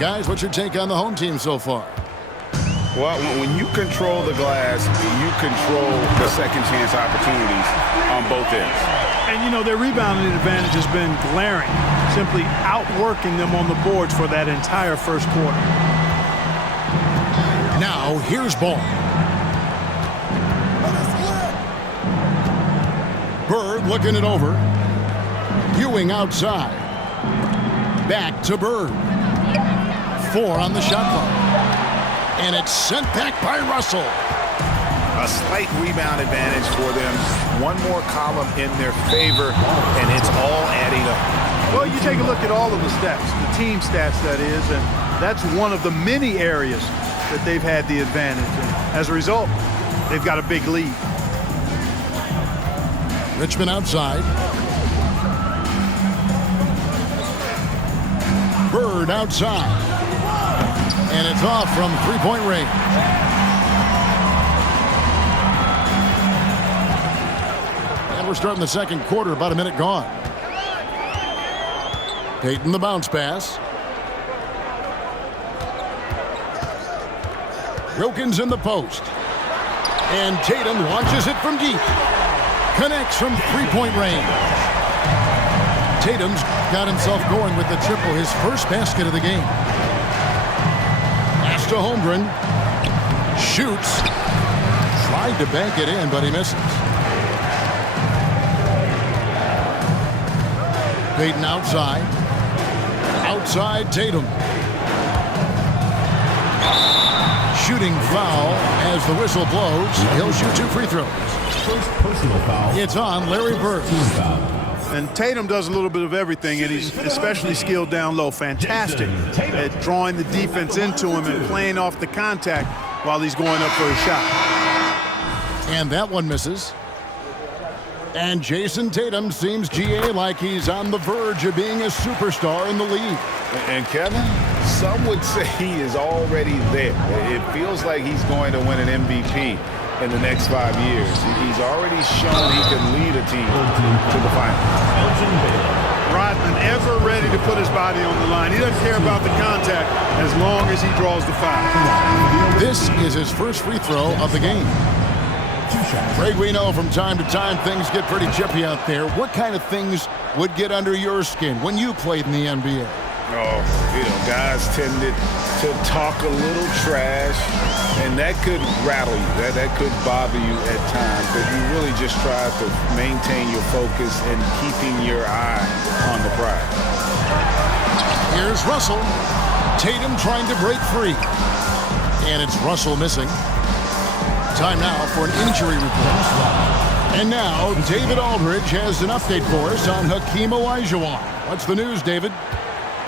Guys, what's your take on the home team so far? Well, when you control the glass, you control the second chance opportunities on both ends. And, you know, their rebounding advantage has been glaring, simply outworking them on the boards for that entire first quarter. Now, here's ball. Bird looking it over. Ewing outside. Back to Bird. 4 on the shot clock. And it's sent back by Russell. A slight rebound advantage for them. One more column in their favor, and it's all adding up. Well, you take a look at all of the stats, the team stats, that is, and that's one of the many areas that they've had the advantage. And as a result, they've got a big lead. Richmond outside. Bird outside. And it's off from three-point range. And we're starting the second quarter, about a minute gone. Payton the bounce pass. Wilkins in the post. And Tatum launches it from deep. Connects from three-point range. Tatum's got himself going with the triple, his first basket of the game. Pass to Holmgren. Shoots. Tried to bank it in, but he misses. Payton outside. Outside Tatum. Shooting foul as the whistle blows. He'll shoot 2 free throws. First personal foul. It's on Larry Bird. And Tatum does a little bit of everything, and he's especially skilled down low. Fantastic at drawing the defense into him and playing off the contact while he's going up for a shot. And that one misses. And Jason Tatum seems, GA, like he's on the verge of being a superstar in the league. And Kevin, some would say he is already there. It feels like he's going to win an MVP in the next 5 years. He's already shown he can lead a team to the finals. Rodman ever ready to put his body on the line. He doesn't care about the contact as long as he draws the foul. This is his first free throw of the game. Greg, we know from time to time things get pretty chippy out there. What kind of things would get under your skin when you played in the NBA? Oh, guys tended to talk a little trash, and that could rattle you. That could bother you at times, but you really just try to maintain your focus and keeping your eye on the prize. Here's Russell. Tatum trying to break free. And it's Russell missing. Time now for an injury report. And now, David Aldridge has an update for us on Hakeem Olajuwon. What's the news, David?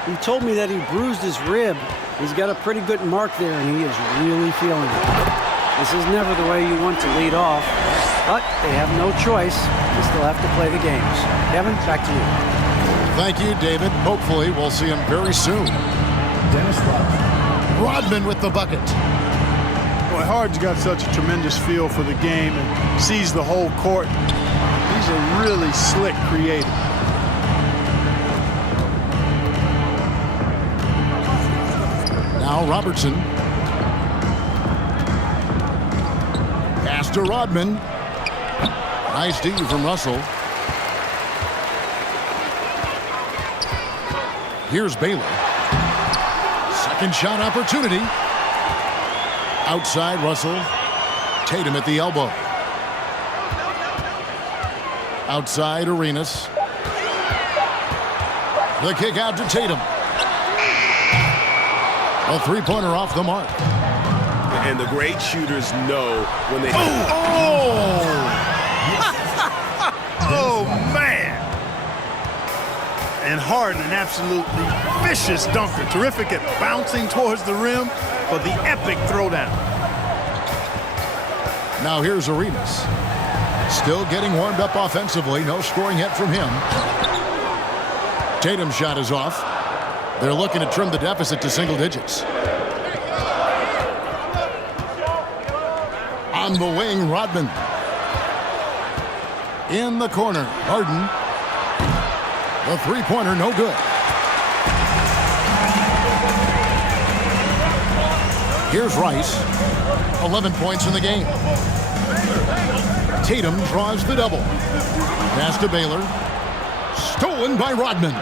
He told me that he bruised his rib. He's got a pretty good mark there, and he is really feeling it. This is never the way you want to lead off, but they have no choice. They still have to play the games. Kevin, back to you. Thank you, David. Hopefully, we'll see him very soon. Dennis Rodman. Rodman with the bucket. Boy, Harden's got such a tremendous feel for the game and sees the whole court. He's a really slick creator. Now Robertson. Pass to Rodman. Nice D from Russell. Here's Baylor. Second shot opportunity. Outside Russell. Tatum at the elbow. Outside Arenas. The kick out to Tatum. A three-pointer off the mark. And the great shooters know when they... Oh, man! And Harden, an absolutely vicious dunker. Terrific at bouncing towards the rim for the epic throwdown. Now here's Arenas. Still getting warmed up offensively. No scoring yet from him. Tatum's shot is off. They're looking to trim the deficit to single digits. On the wing, Rodman. In the corner, Harden. The three-pointer, no good. Here's Rice. 11 points in the game. Tatum draws the double. Pass to Baylor. Stolen by Rodman.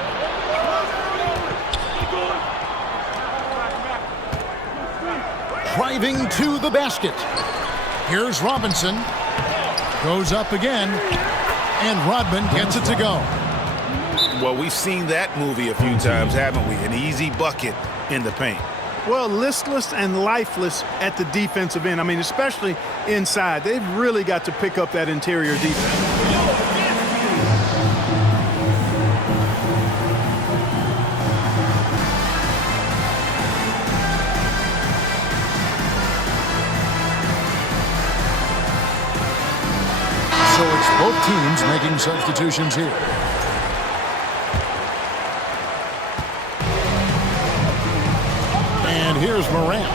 Driving to the basket. Here's Robinson. Goes up again. And Rodman gets it to go. Well, we've seen that movie a few times, haven't we? An easy bucket in the paint. Well, listless and lifeless at the defensive end. I mean, especially inside. They've really got to pick up that interior defense. So it's both teams making substitutions here. And here's Morant.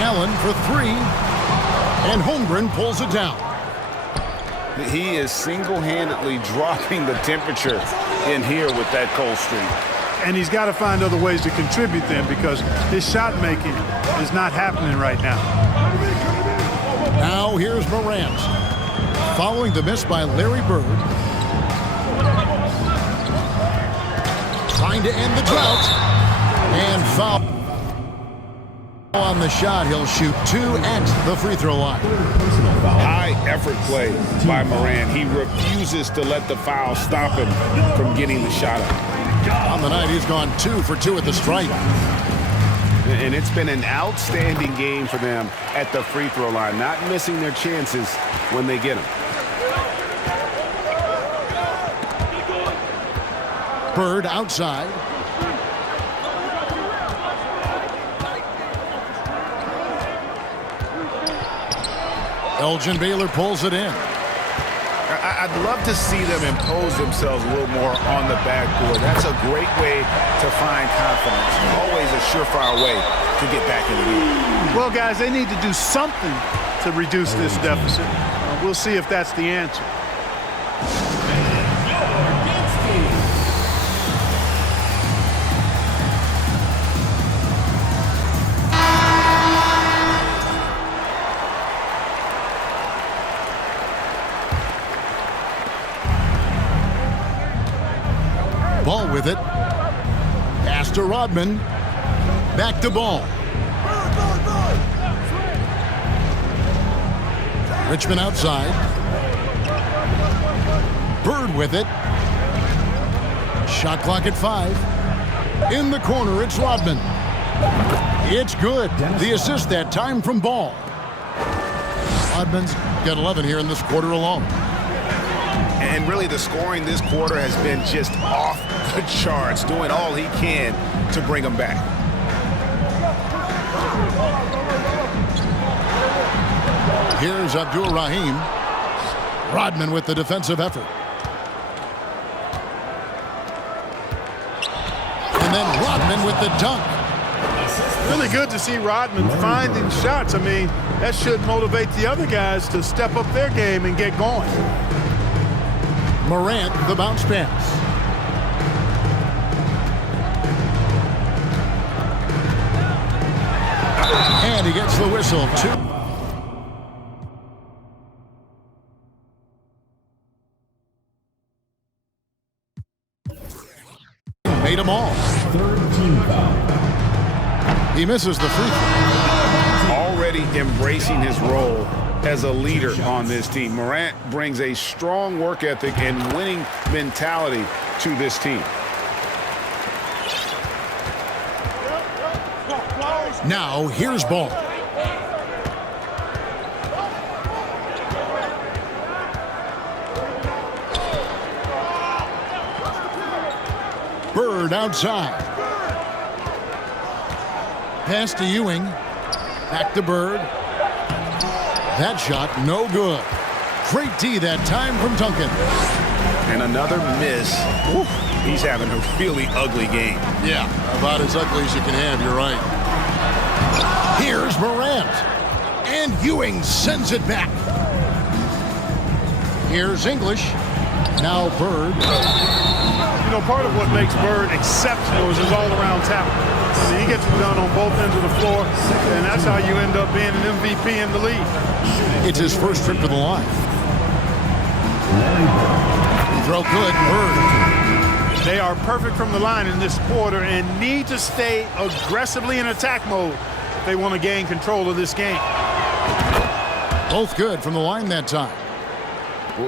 Allen for three. And Holmgren pulls it down. He is single-handedly dropping the temperature in here with that cold streak. And he's got to find other ways to contribute then, because his shot making is not happening right now. Now here's Morant. Following the miss by Larry Bird. Trying to end the drought. And foul. On the shot, he'll shoot 2 at the free throw line. High effort play by Morant. He refuses to let the foul stop him from getting the shot up. On the night, he's gone 2 for 2 at the stripe. And it's been an outstanding game for them at the free throw line, not missing their chances when they get them. Bird outside. Elgin Baylor pulls it in. I'd love to see them impose themselves a little more on the backboard. That's a great way to find confidence. Always a surefire way to get back in the lead. Well, guys, they need to do something to reduce this deficit. We'll see if that's the answer. Ball with it. Pass to Rodman. Back to Ball. Richmond outside. Bird with it. Shot clock at 5. In the corner, it's Rodman. It's good. The assist that time from Ball. Rodman's got 11 here in this quarter alone. And really the scoring this quarter has been just off the charts, doing all he can to bring them back. Here's Abdul Rahim. Rodman with the defensive effort. And then Rodman with the dunk. Really good to see Rodman finding shots. I mean, that should motivate the other guys to step up their game and get going. Morant, the bounce pass. And he gets the whistle. 2. Made them all. Third team foul. He misses the free throw. Already embracing his role as a leader on this team. Morant brings a strong work ethic and winning mentality to this team. Now here's Ball. Bird outside. Pass to Ewing. Back to Bird. That shot, no good. Great D that time from Duncan. And another miss. Woo. He's having a really ugly game. Yeah, about as ugly as you can have, you're right. Here's Morant. And Ewing sends it back. Here's English. Now Bird. You know, part of what makes Bird exceptional is his all-around talent. I mean, he gets it done on both ends of the floor, and that's how you end up being an MVP in the league. It's his first trip to the line. Throw good, Bird. They are perfect from the line in this quarter and need to stay aggressively in attack mode if they want to gain control of this game. Both good from the line that time.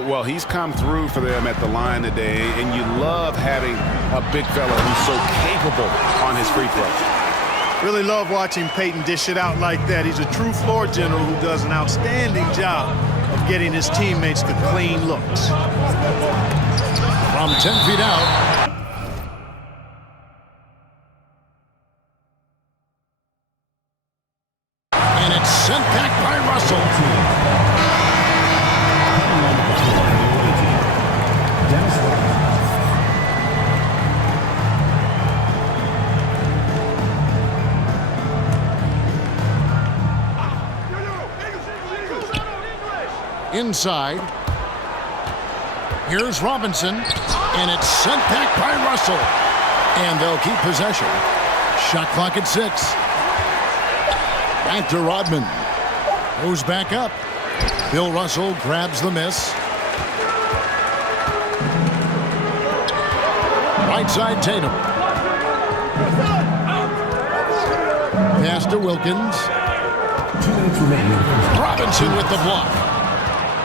Well, he's come through for them at the line today, and you love having a big fella who's so capable on his free throws. Really love watching Peyton dish it out like that. He's a true floor general who does an outstanding job of getting his teammates to clean looks. From 10 feet out. And it's sent back by Russell. Inside. Here's Robinson, and it's sent back by Russell. And they'll keep possession. Shot clock at 6. Back to Rodman. Goes back up. Bill Russell grabs the miss. Right side Tatum. Pass to Wilkins. 2 minutes remaining. Robinson with the block.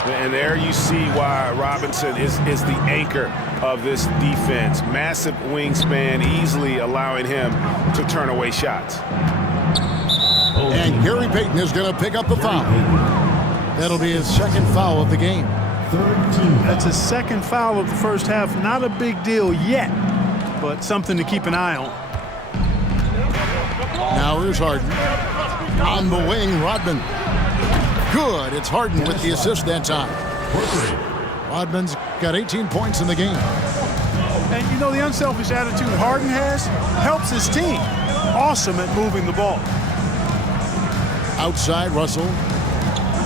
And there you see why Robinson is the anchor of this defense. Massive wingspan, easily allowing him to turn away shots. And Gary Payton is going to pick up the foul. That'll be his second foul of the game. That's his second foul of the first half. Not a big deal yet, but something to keep an eye on. Now here's Harden. On the wing, Rodman. Good. It's Harden with the assist that time. Rodman's got 18 points in the game. And you know, the unselfish attitude Harden has helps his team. Awesome at moving the ball. Outside, Russell.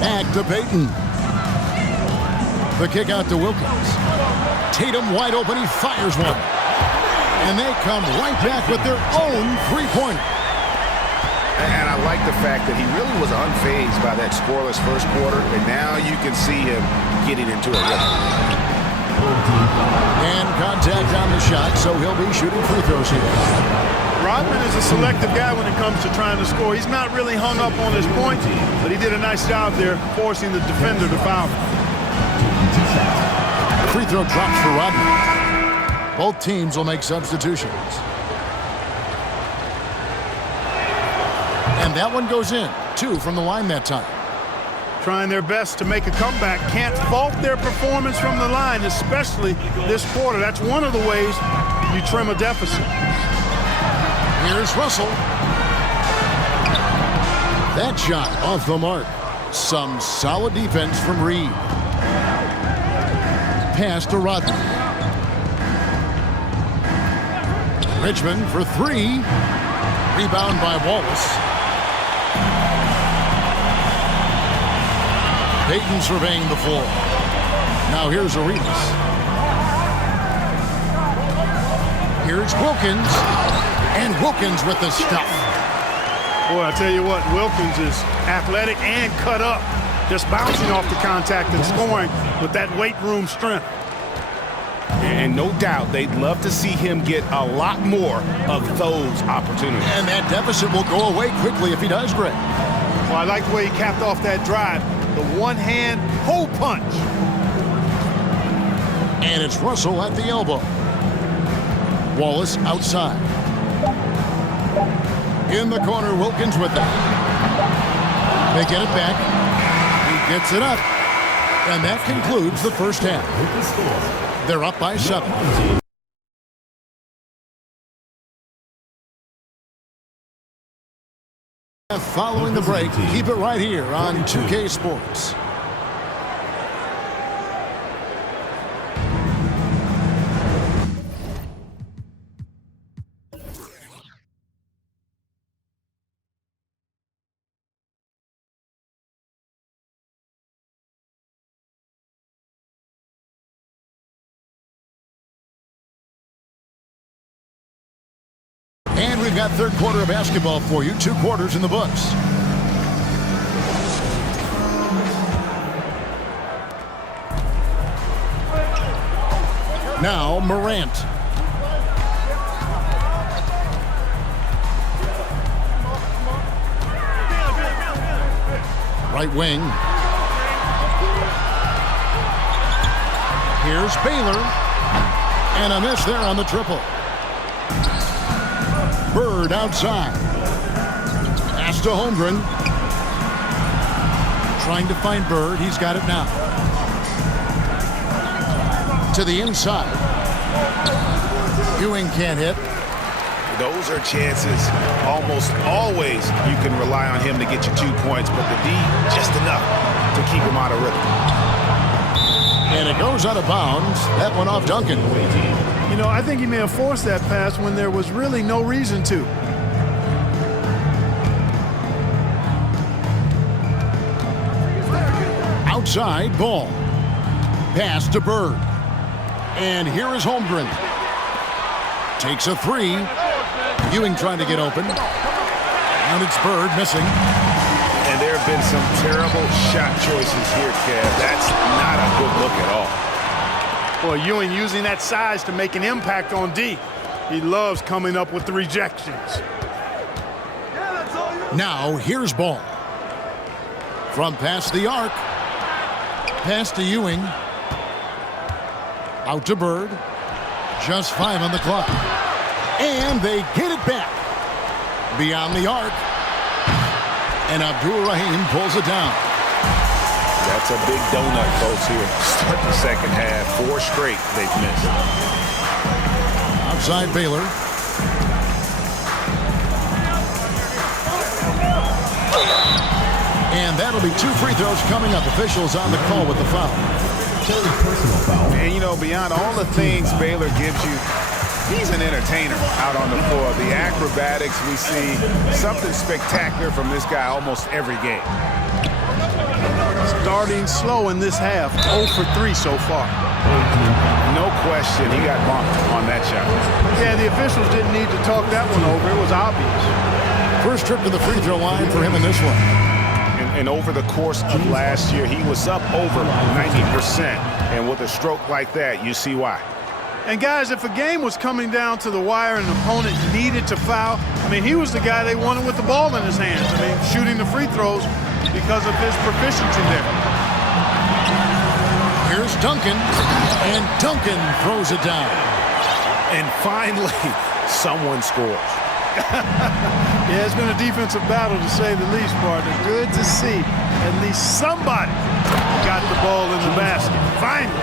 Back to Payton. The kick out to Wilkins. Tatum wide open. He fires one. And they come right back with their own three-pointer. And I like the fact that he really was unfazed by that scoreless first quarter, and now you can see him getting into a rhythm. And contact on the shot, so he'll be shooting free throws here. Rodman is a selective guy when it comes to trying to score. He's not really hung up on his points, but he did a nice job there forcing the defender to foul. Free throw drops for Rodman. Both teams will make substitutions. And that one goes in. 2 from the line that time. Trying their best to make a comeback. Can't fault their performance from the line, especially this quarter. That's one of the ways you trim a deficit. Here's Russell. That shot off the mark. Some solid defense from Reed. Pass to Rodman. Richmond for 3. Rebound by Wallace. Payton surveying the floor. Now here's Arenas. Here's Wilkins. And Wilkins with the stuff. Boy, I tell you what, Wilkins is athletic and cut up. Just bouncing off the contact and scoring with that weight room strength. And no doubt they'd love to see him get a lot more of those opportunities. And that deficit will go away quickly if he does, Greg. Well, I like the way he capped off that drive. The one-hand hole punch. And it's Russell at the elbow. Wallace outside. In the corner, Wilkins with it. They get it back. He gets it up. And that concludes the first half. They're up by 7. Following the break, keep it right here on 2K Sports. And we've got third quarter of basketball for you. 2 quarters in the books. Now Morant. Right wing. Here's Baylor. And a miss there on the triple. Bird outside. Pass to Holmgren. Trying to find Bird. He's got it now. To the inside. Ewing can't hit. Those are chances almost always you can rely on him to get you 2 points, but the D just enough to keep him out of rhythm. And it goes out of bounds. That one off Duncan. You know, I think he may have forced that pass when there was really no reason to. Outside ball. Pass to Bird. And here is Holmgren. Takes a 3. Ewing trying to get open. And it's Bird missing. And there have been some terrible shot choices here, Kev. That's not a good look at all. Boy, Ewing using that size to make an impact on D. He loves coming up with the rejections. Now here's ball. From past the arc. Pass to Ewing. Out to Bird. Just 5 on the clock. And they get it back. Beyond the arc. And Abdul-Rahim pulls it down. That's a big donut, folks, here. Start the second half. 4 straight they've missed. Outside Baylor. And that'll be 2 free throws coming up. Officials on the call with the foul. Personal foul. And, you know, beyond all the things Baylor gives you, he's an entertainer out on the floor. The acrobatics we see, something spectacular from this guy almost every game. Starting slow in this half, 0 for 3 so far. No question, he got bumped on that shot. Yeah, the officials didn't need to talk that one over. It was obvious. First trip to the free throw line for him in this one. And over the course of last year, he was up over 90%. And with a stroke like that, you see why. And guys, if a game was coming down to the wire and an opponent needed to foul, I mean, he was the guy they wanted with the ball in his hands. I mean, shooting the free throws because of his proficiency there. Here's Duncan, and Duncan throws it down. And finally, someone scores. Yeah, it's been a defensive battle to say the least, partner. Good to see at least somebody got the ball in the basket. Finally.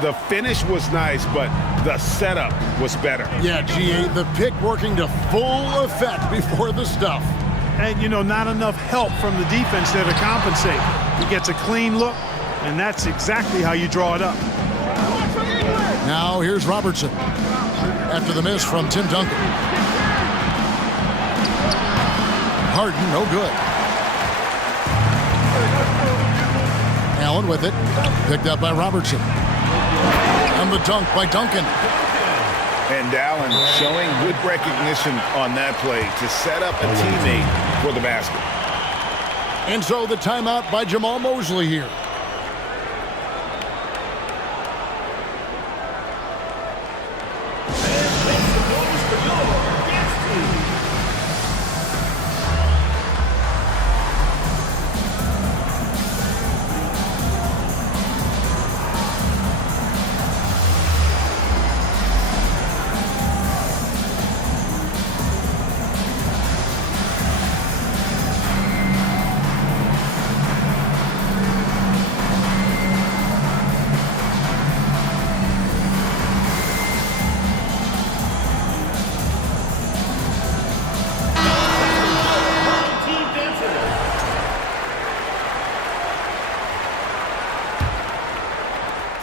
The finish was nice, but the setup was better. Yeah, GA, the pick working to full effect before the stuff. And, you know, not enough help from the defense there to compensate. He gets a clean look, and that's exactly how you draw it up. Now here's Robertson after the miss from Tim Duncan. Harden, no good. Allen with it, picked up by Robertson. And the dunk by Duncan. And Allen showing good recognition on that play to set up a teammate for the basket. And so the timeout by Jamal Mosley here.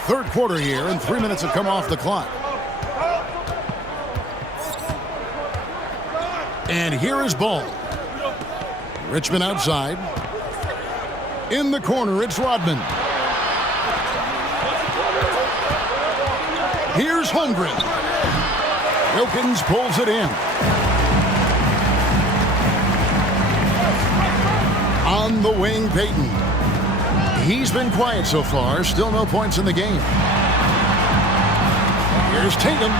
Third quarter here, and 3 minutes have come off the clock. And here is ball. Richmond outside. In the corner, it's Rodman. Here's Holmgren. Wilkins pulls it in. On the wing, Payton. He's been quiet so far. Still no points in the game. Here's Tatum.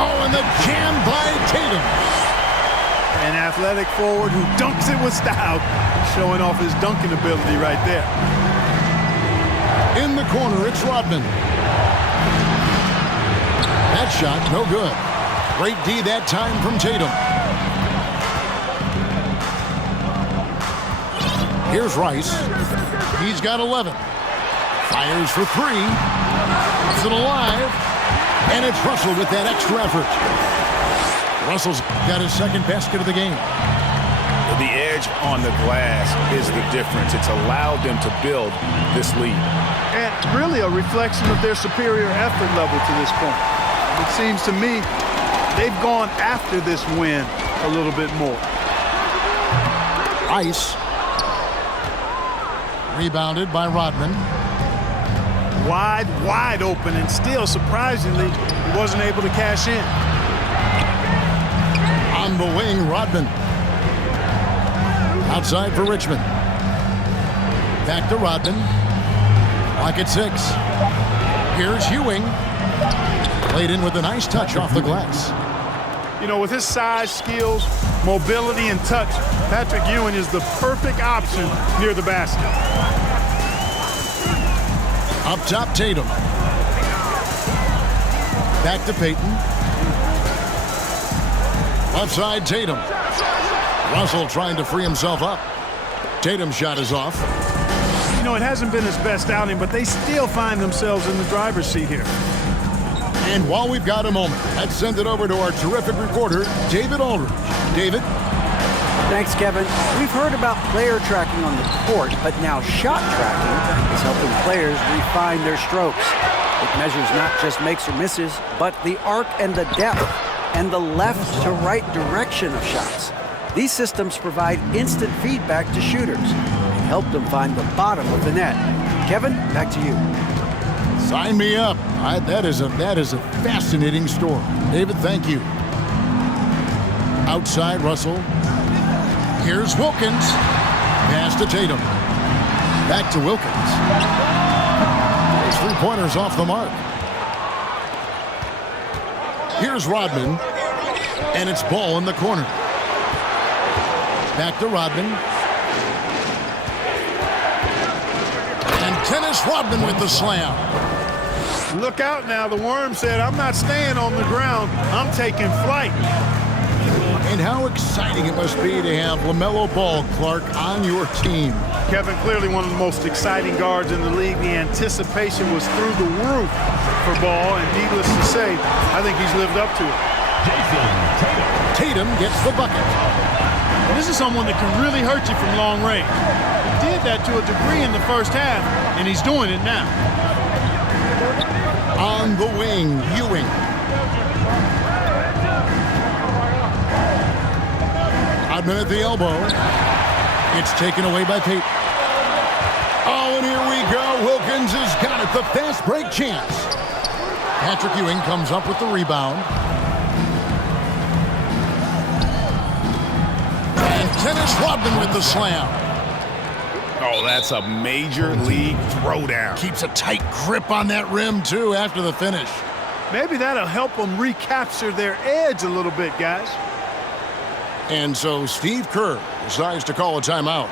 Oh, and the jam by Tatum. An athletic forward who dunks it with style. Showing off his dunking ability right there. In the corner, it's Rodman. That shot, no good. Great D that time from Tatum. Here's Rice. He's got 11. Fires for three. Keeps it alive. And it's Russell with that extra effort. Russell's got his second basket of the game. The edge on the glass is the difference. It's allowed them to build this lead. And really a reflection of their superior effort level to this point. It seems to me they've gone after this win a little bit more. Ice. Rebounded by Rodman. Wide open, and still, surprisingly, he wasn't able to cash in. On the wing, Rodman. Outside for Richmond. Back to Rodman. Clock at 6. Here's Ewing. Played in with a nice touch off the glass. You know, with his size, skills, mobility, and touch, Patrick Ewing is the perfect option near the basket. Up top, Tatum. Back to Payton. Left side, Tatum. Russell trying to free himself up. Tatum's shot is off. You know, it hasn't been his best outing, but they still find themselves in the driver's seat here. And while we've got a moment, let's send it over to our terrific reporter, David Aldridge. David? Thanks, Kevin. We've heard about player tracking on the court, but now shot tracking is helping players refine their strokes. It measures not just makes or misses, but the arc and the depth and the left to right direction of shots. These systems provide instant feedback to shooters and help them find the bottom of the net. Kevin, back to you. Sign me up. That is a fascinating story. David, thank you. Outside, Russell. Here's Wilkins. Pass to Tatum. Back to Wilkins. His three-pointers off the mark. Here's Rodman. And it's ball in the corner. Back to Rodman. And Dennis Rodman with the slam. Look out now. The Worm said, I'm not staying on the ground. I'm taking flight. And how exciting it must be to have LaMelo Ball, Clark, on your team. Kevin, clearly one of the most exciting guards in the league. The anticipation was through the roof for Ball, and needless to say, I think he's lived up to it. Tatum gets the bucket. And this is someone that can really hurt you from long range. He did that to a degree in the first half, and he's doing it now. On the wing, Ewing. Rodman at the elbow. It's taken away by Payton. Oh, and here we go. Wilkins has got it. The fast break chance. Patrick Ewing comes up with the rebound. And Dennis Rodman with the slam. Oh, that's a major league throwdown. Keeps a tight grip on that rim, too, after the finish. Maybe that'll help them recapture their edge a little bit, guys. And so Steve Kerr decides to call a timeout.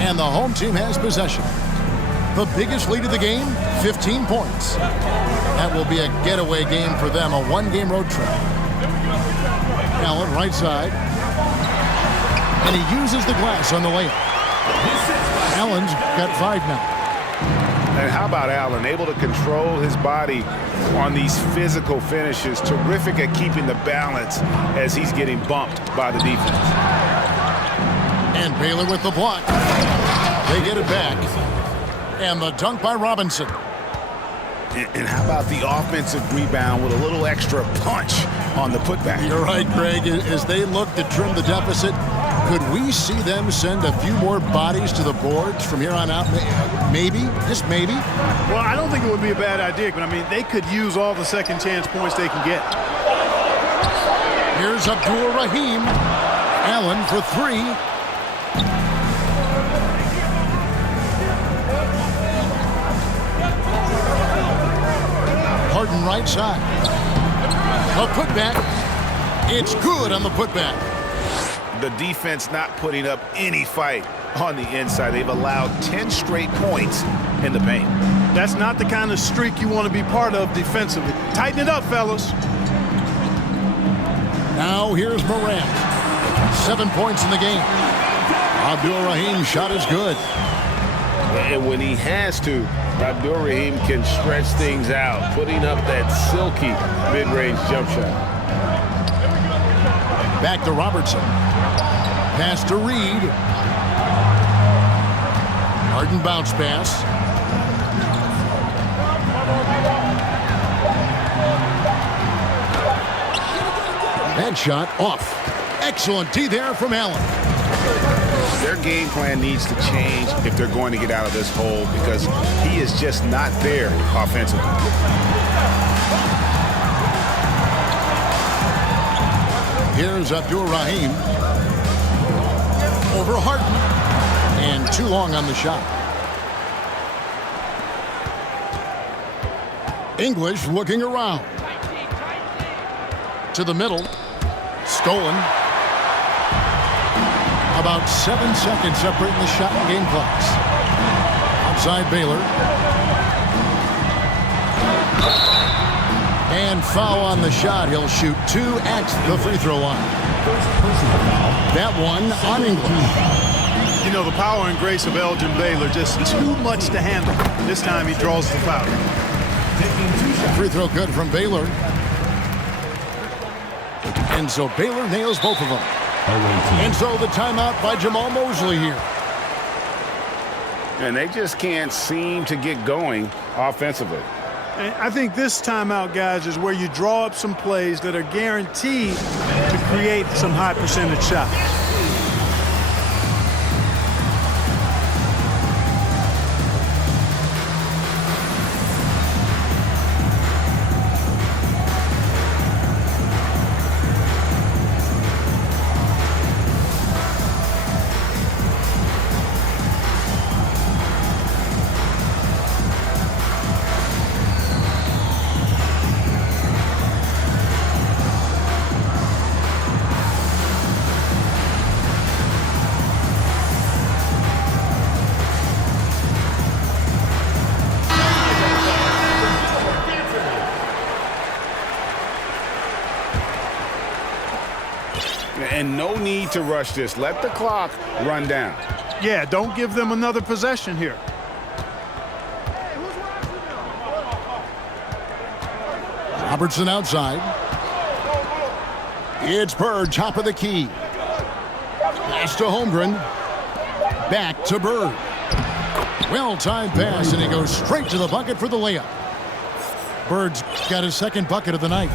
And the home team has possession. The biggest lead of the game, 15 points. That will be a getaway game for them, a one-game road trip. Allen, right side. And he uses the glass on the layup. Allen's got 5 now. And how about Allen, able to control his body on these physical finishes. Terrific at keeping the balance as he's getting bumped by the defense. And Baylor with the block. They get it back. And the dunk by Robinson. And how about the offensive rebound with a little extra punch on the putback? You're right, Greg. As they look to trim the deficit, could we see them send a few more bodies to the boards from here on out? Maybe, just maybe. Well, I don't think it would be a bad idea, but I mean, they could use all the second chance points they can get. Here's Abdul Rahim. Allen for 3. Harden right side. A putback. It's good on the putback. The defense not putting up any fight on the inside. They've allowed 10 straight points in the paint. That's not the kind of streak you want to be part of defensively. Tighten it up, fellas. Now here's Morant. 7 points in the game. Abdul Rahim's shot is good. And when he has to, Abdul Rahim can stretch things out, putting up that silky mid-range jump shot. Back to Robertson. Pass to Reed. Harden bounce pass. That shot off. Excellent D there from Allen. Their game plan needs to change if they're going to get out of this hole because he is just not there offensively. Here's Abdul Rahim. Over Harden. And too long on the shot. English looking around. To the middle. Stolen. About 7 seconds separating the shot and game clocks. Outside Baylor. And foul on the shot. He'll shoot 2 at the free throw line. That one on English. You know, the power and grace of Elgin Baylor, just too much to handle. This time he draws the foul. Free throw good from Baylor. And so Baylor nails both of them. And so the timeout by Jamal Mosley here. And they just can't seem to get going offensively. And I think this timeout, guys, is where you draw up some plays that are guaranteed to create some high percentage shots. And no need to rush this. Let the clock run down. Yeah, don't give them another possession here. Robertson outside. It's Bird, top of the key. Pass to Holmgren. Back to Bird. Well-timed pass, and he goes straight to the bucket for the layup. Bird's got his second bucket of the night.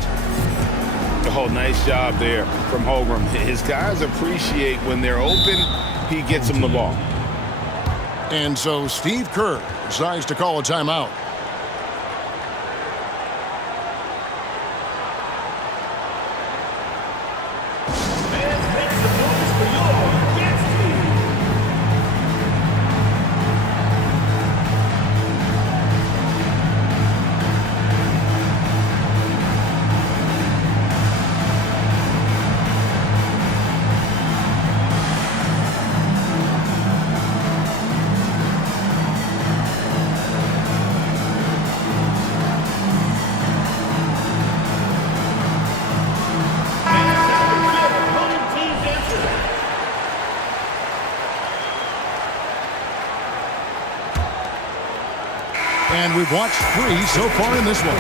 Oh, nice job there from Holmgren. His guys appreciate when they're open, he gets them the ball. And so Steve Kerr decides to call a timeout. And we've watched 3 so far in this one.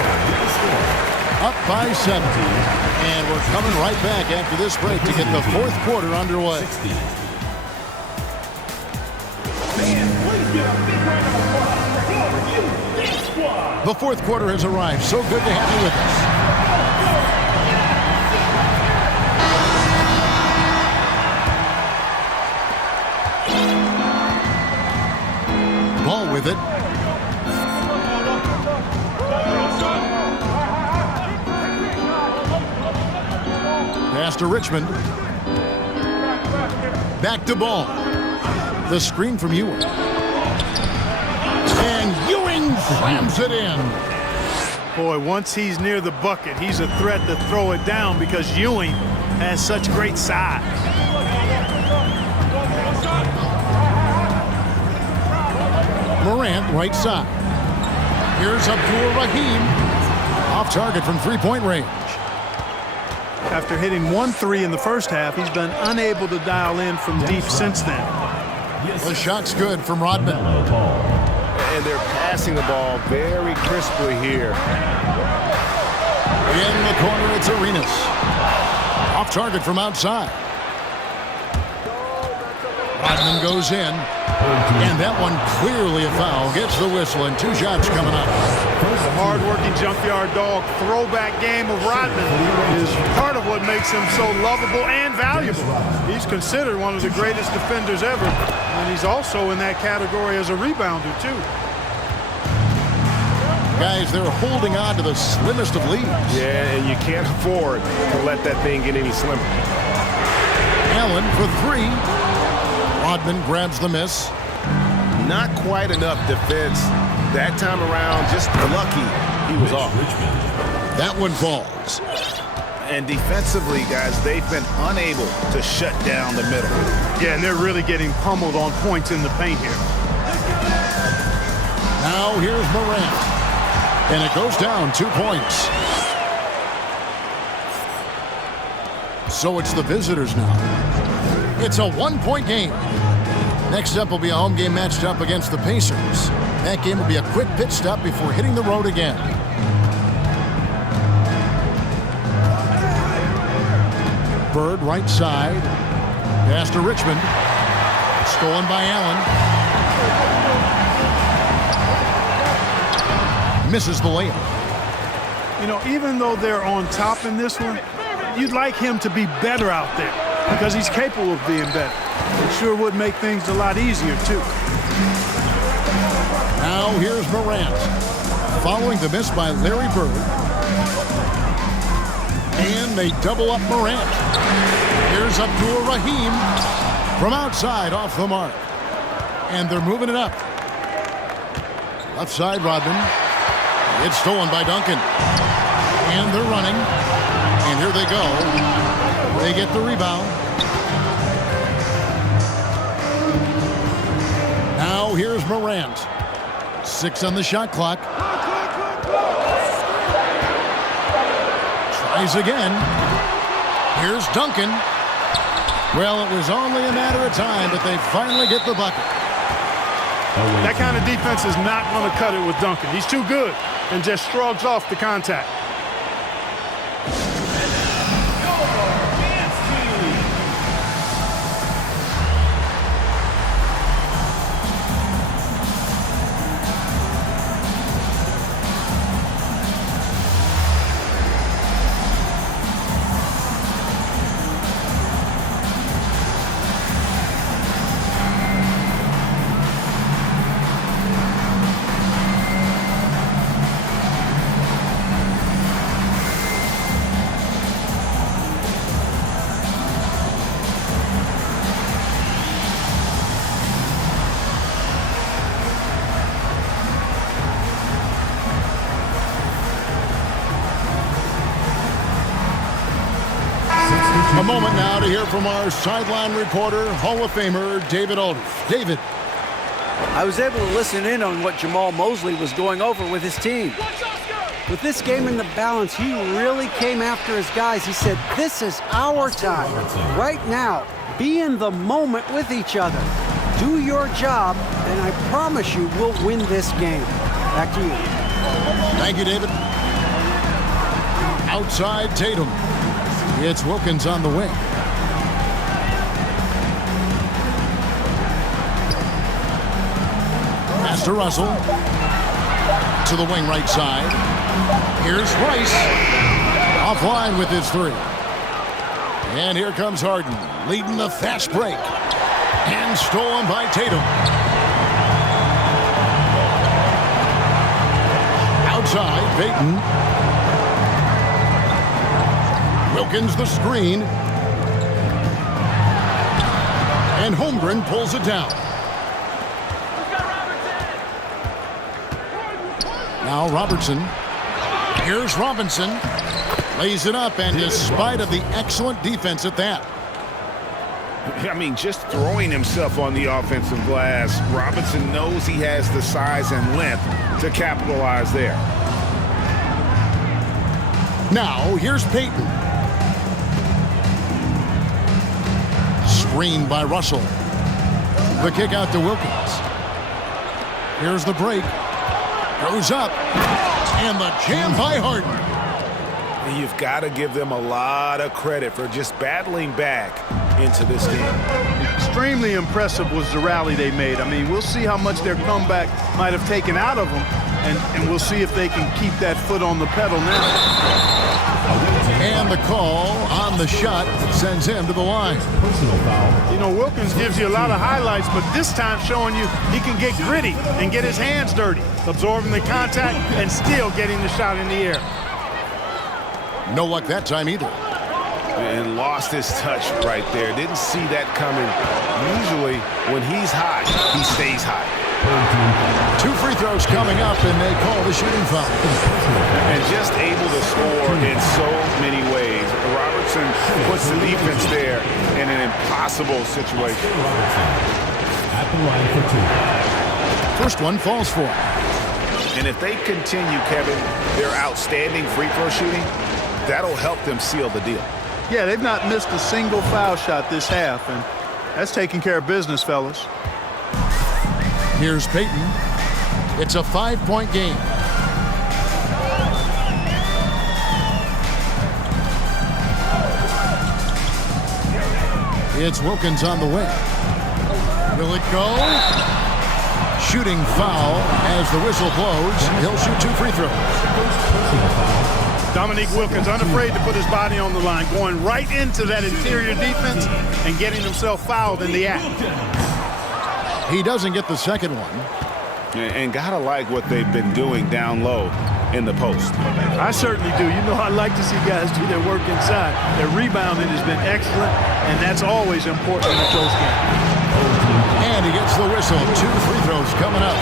Up by 7. And we're coming right back after this break to get the 4th quarter underway. The 4th quarter has arrived. So good to have you with us. Ball with it. Pass to Richmond. Back to Ball. The screen from Ewing. And Ewing slams it in. Boy, once he's near the bucket, he's a threat to throw it down because Ewing has such great size. Morant, right side. Here's Abdul Rahim. Off target from three-point range. After hitting 1 3 in the first half, he's been unable to dial in from deep since then. The shot's good from Rodman. And they're passing the ball very crisply here. In the corner, it's Arenas. Off target from outside. Rodman goes in. And that one clearly a foul. Gets the whistle and 2 shots coming up. The hard-working junkyard dog throwback game of Rodman is part of what makes him so lovable and valuable. He's considered one of the greatest defenders ever, and he's also in that category as a rebounder, too. Guys, they're holding on to the slimmest of leads. Yeah, and you can't afford to let that thing get any slimmer. Allen for 3. Rodman grabs the miss. Not quite enough defense that time around. Just lucky he was off. That one falls. And defensively, guys, they've been unable to shut down the middle. Yeah, and they're really getting pummeled on points in the paint here. Now here's Morant. And it goes down 2 points. So it's the visitors now. It's a 1-point game. Next up will be a home game matched up against the Pacers. That game will be a quick pit stop before hitting the road again. Bird right side. Pass to Richmond. Stolen by Allen. Misses the layup. You know, even though they're on top in this one, you'd like him to be better out there because he's capable of being better. It sure would make things a lot easier, too. Now here's Morant. Following the miss by Larry Bird. And they double up Morant. Here's Abdul Rahim from outside off the mark. And they're moving it up. Left side, Rodman. It's stolen by Duncan. And they're running. And here they go. They get the rebound. Now here's Morant. 6 on the shot clock. Tries again. Here's Duncan. Well, it was only a matter of time, but they finally get the bucket. That kind of defense is not going to cut it with Duncan. He's too good and just shrugs off the contact. A moment now to hear from our sideline reporter, Hall of Famer David Aldridge. David. I was able to listen in on what Jamal Mosley was going over with his team. With this game in the balance, he really came after his guys. He said, this is our time. Right now, be in the moment with each other. Do your job, and I promise you we'll win this game. Back to you. Thank you, David. Outside Tatum. It's Wilkins on the wing. Pass to Russell. To the wing right side. Here's Rice. Offline with his three. And here comes Harden, leading the fast break. And stolen by Tatum. Outside, Payton. Wilkins the screen. And Holmgren pulls it down. Now Robertson. Here's Robinson. Lays it up, and despite of the excellent defense at that. I mean, just throwing himself on the offensive glass, Robinson knows he has the size and length to capitalize there. Now, here's Payton. Screened by Russell. The kick out to Wilkins. Here's the break. Goes up. And the jam by Harden. You've got to give them a lot of credit for just battling back into this game. Extremely impressive was the rally they made. I mean, we'll see how much their comeback might have taken out of them, and we'll see if they can keep that foot on the pedal now. And the call on the shot sends him to the line. Personal foul. You know, Wilkins gives you a lot of highlights, but this time showing you he can get gritty and get his hands dirty, absorbing the contact and still getting the shot in the air. No luck that time either. And lost his touch right there. Didn't see that coming. Usually, when he's hot, he stays hot. 2 free throws coming up, and they call the shooting foul. And just able to score in so many ways. Robertson puts the defense there in an impossible situation. At the line for 2. First one falls for him. And if they continue, Kevin, their outstanding free throw shooting, that'll help them seal the deal. Yeah, they've not missed a single foul shot this half, and that's taking care of business, fellas. Here's Payton. It's a 5-point game. It's Wilkins on the wing. Will it go? Shooting foul as the whistle blows. He'll shoot 2 free throws. Dominique Wilkins unafraid to put his body on the line, going right into that interior defense and getting himself fouled in the act. He doesn't get the second one. And gotta like what they've been doing down low in the post. I certainly do. You know, I like to see guys do their work inside. Their rebounding has been excellent, and that's always important in a close game. And he gets the whistle. 2 free throws coming up.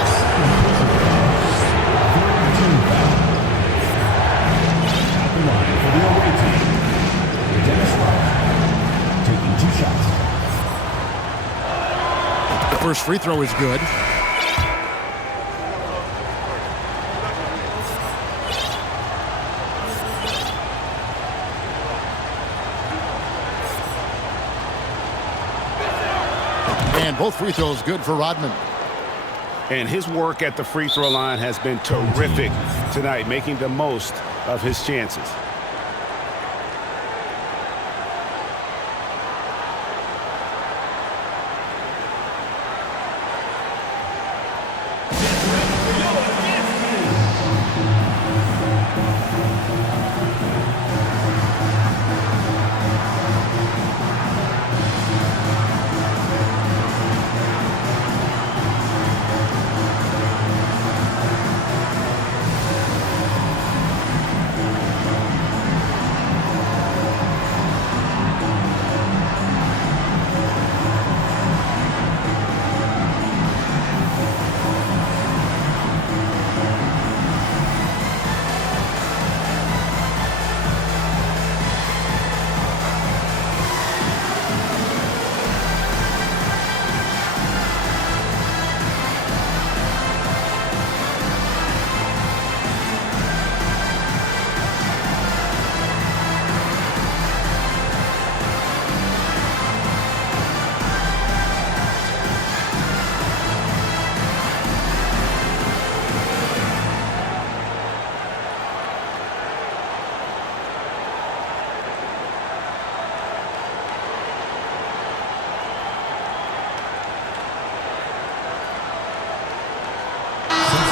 At the line for the away team. Dennis Rodman taking 2 shots. The first free throw is good. And both free throws good for Rodman. And his work at the free throw line has been terrific tonight, making the most of his chances.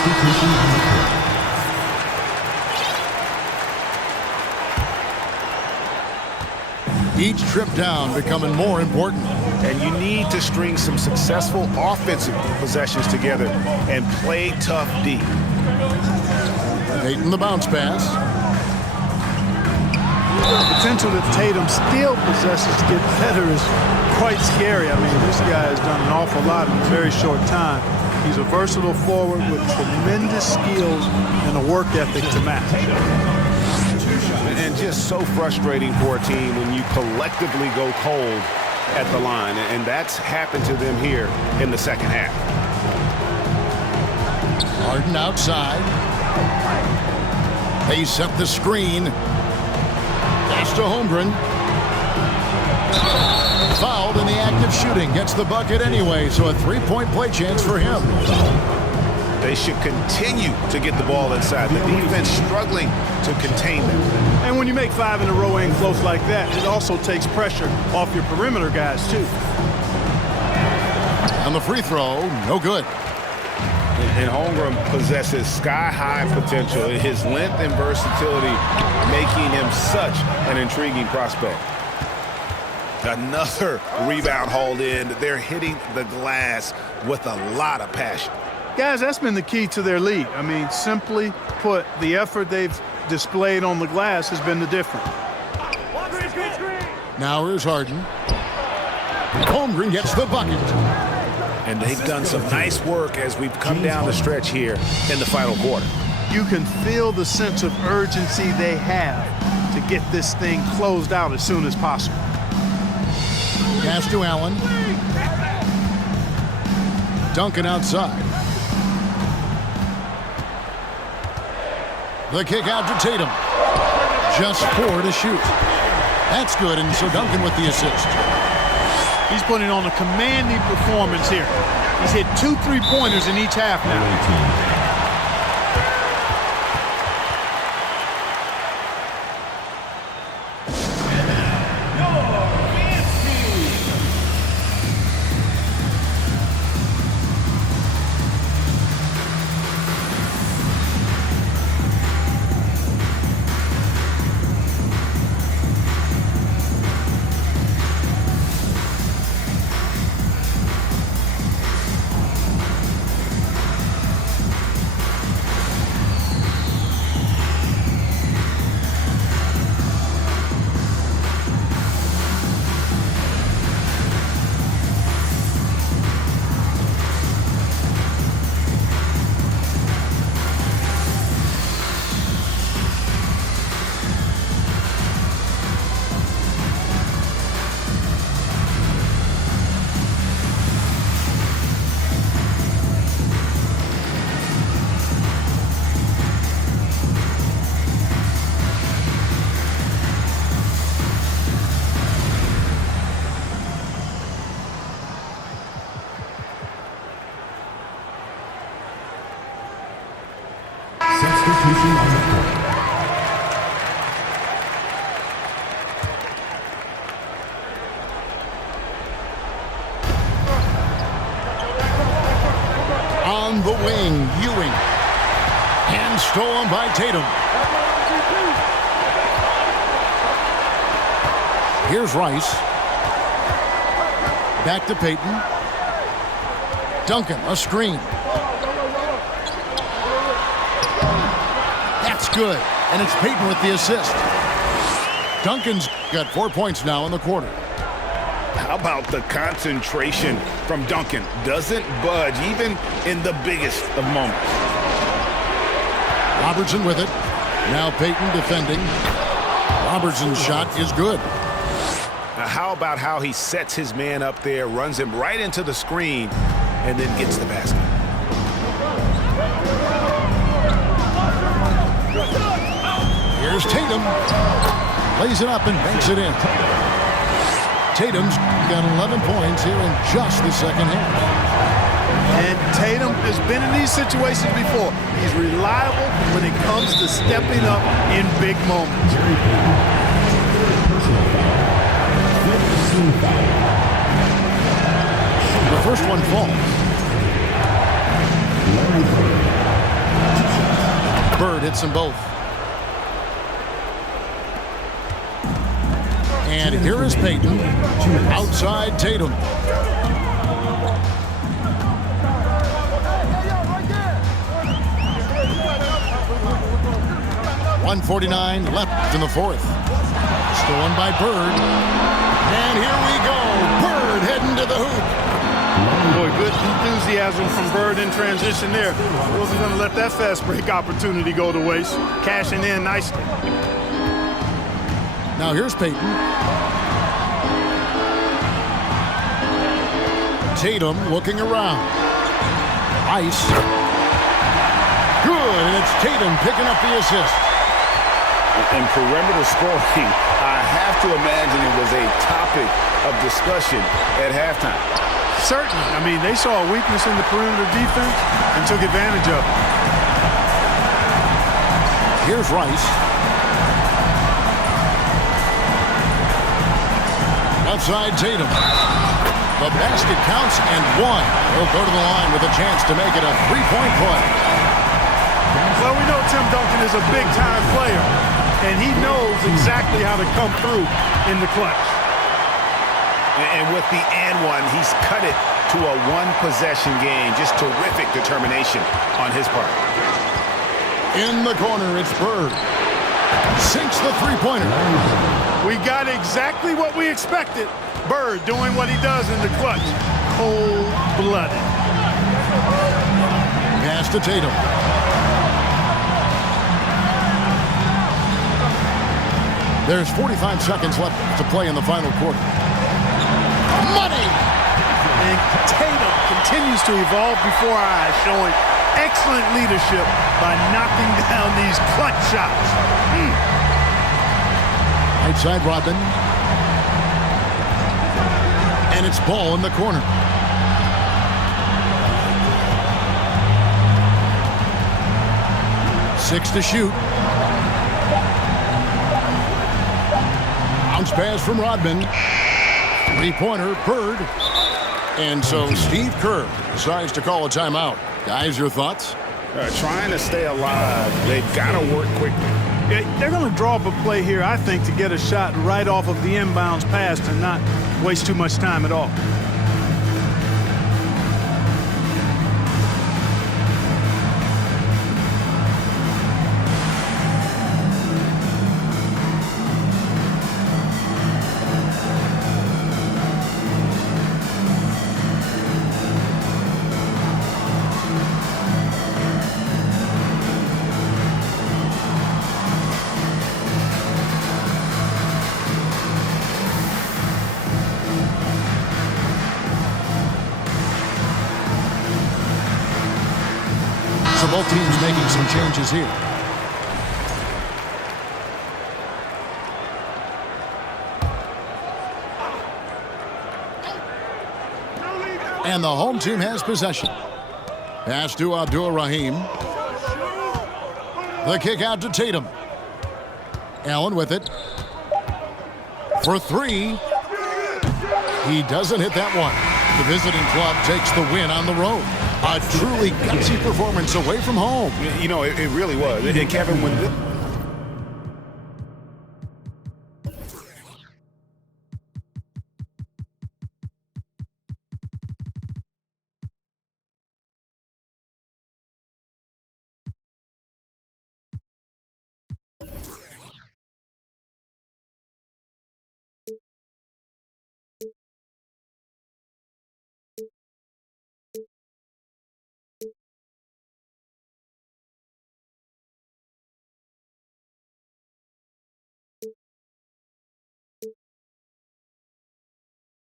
Substitution on the court. Each trip down becoming more important. And you need to string some successful offensive possessions together and play tough D. Payton the bounce pass. The potential that Tatum still possesses to get better is quite scary. I mean, this guy has done an awful lot in a very short time. He's a versatile forward with tremendous skills and a work ethic to match. And just so frustrating for a team when you collectively go cold at the line. And that's happened to them here in the second half. Harden outside. They set the screen. Pass to Holmgren. Fouled in the act of shooting. Gets the bucket anyway, so a three-point play chance for him. They should continue to get the ball inside. The defense struggling to contain them. And when you make 5 in a row and close like that, it also takes pressure off your perimeter guys, too. On the free throw, no good. And Holmgren possesses sky-high potential. His length and versatility making him such an intriguing prospect. Another rebound hauled in. They're hitting the glass with a lot of passion. Guys, that's been the key to their lead. I mean, simply put, the effort they've displayed on the glass has been the difference. Now here's Harden. Holmgren gets the bucket. And they've done some nice work as we've come down the stretch here in the final quarter. You can feel the sense of urgency they have to get this thing closed out as soon as possible. Pass to Allen. Duncan outside. The kick out to Tatum. Just 4 to shoot. That's good, and so Duncan with the assist. He's putting on a commanding performance here. He's hit 2 3-pointers in each half now. Substitution on the court. On the wing, Ewing. And stolen by Tatum. Here's Rice. Back to Payton. Duncan, a screen. That's good. And it's Payton with the assist. Duncan's got 4 points now in the quarter. How about the concentration from Duncan? Doesn't budge even in the biggest of moments. Robertson with it. Now Payton defending. Robertson's shot is good. Now how about how he sets his man up there, runs him right into the screen, and then gets the basket. Here's Tatum. Lays it up and banks it in. Tatum's got 11 points here in just the second half. And Tatum has been in these situations before. He's reliable when it comes to stepping up in big moments. The first one falls. Bird hits them both. And here is Payton. Outside Tatum. .149 left in the fourth. Stolen by Bird. And here we go. Bird heading to the hoop. Boy, good enthusiasm from Bird in transition there. Wasn't going to let that fast break opportunity go to waste. Cashing in nicely. Now here's Payton. Tatum looking around. Ice. Good, and it's Tatum picking up the assist. And perimeter scoring, I have to imagine it was a topic of discussion at halftime. Certainly. I mean, they saw a weakness in the perimeter defense and took advantage of it. Here's Rice. Left side Tatum. The basket counts and one. He'll go to the line with a chance to make it a three-point play. Well, we know Tim Duncan is a big-time player, and he knows exactly how to come through in the clutch. And with the and one, he's cut it to a one-possession game. Just terrific determination on his part. In the corner, it's Bird. Sinks the three-pointer. We got exactly what we expected. Bird doing what he does in the clutch. Cold-blooded. Pass to Tatum. There's 45 seconds left to play in the final quarter. Money! And Tatum continues to evolve before our eyes, showing excellent leadership by knocking down these clutch shots. Right side Rodman. And it's ball in the corner. Six to shoot. Bounce pass from Rodman. Three-pointer, Bird. And so Steve Kerr decides to call a timeout. Guys, your thoughts? Trying to stay alive. They've got to work quickly. They're going to draw up a play here, I think, to get a shot right off of the inbounds pass and not waste too much time at all. So both teams making some changes here. And the home team has possession. Pass to Abdul-Rahim. The kick out to Tatum. Allen with it. For three. He doesn't hit that one. The visiting club takes the win on the road. A truly gutsy performance away from home. You know, it really was. And Kevin, when